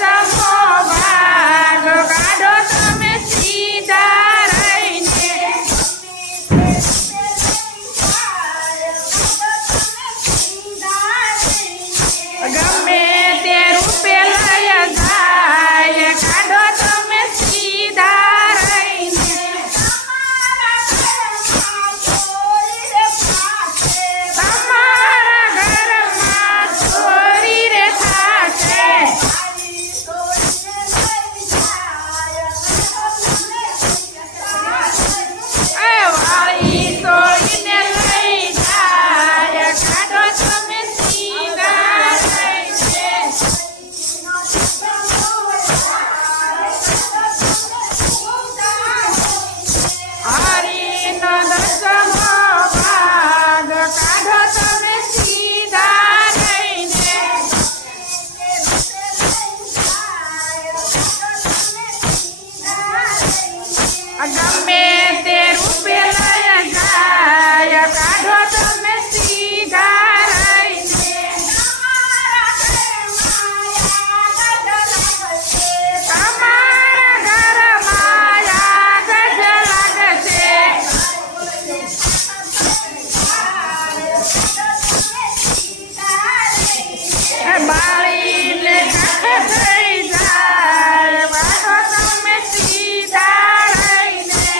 દસમો ભાગ કાઢો તમે સીધા રહીને ગમે તે રૂપે લઈ જાય કાઢો તમે સીધા રહીને તમારા ઘરમાં ચોરી રે થાશે એ વાળી ચોરીને લઈ જાય કાઢો તમે સીધા રહીને હરીનો દસમો ભાગ કાઢો તમે સીધા રહીને ગમે તે રૂપે લઈ જાય કાઢો તમે સીધા રહીને તમારા ઘરમાં આગ જ લાગશે બાળીને કાંઠે થઈ જાય વાળો તમે સીધા રહીને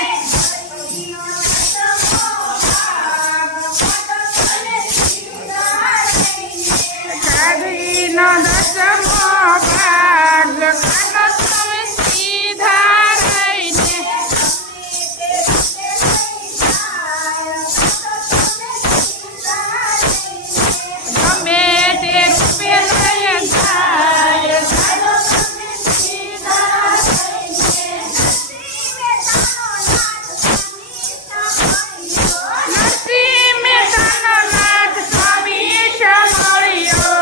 કાઢીનો દસમો ભાગ કાઢો તમે સીધા રહીને ગમે તે રૂપે લઈ જાય કાઢો તમે સીધા નરસિંહ મહેતાનો નાથ સ્વામી મળ્યો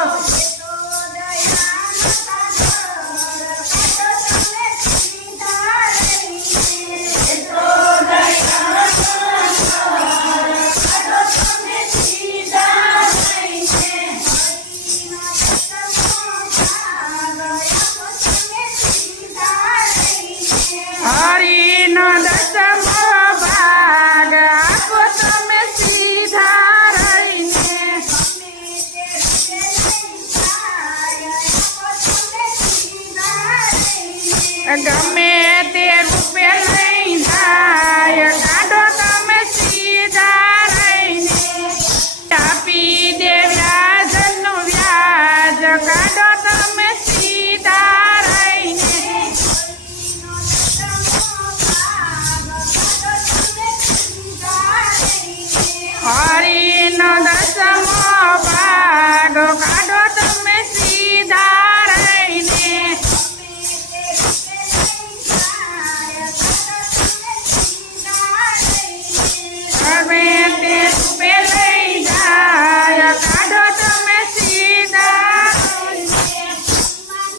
હરીનો દસમો ભાગ આપો તમે સીધા રહીને ગમે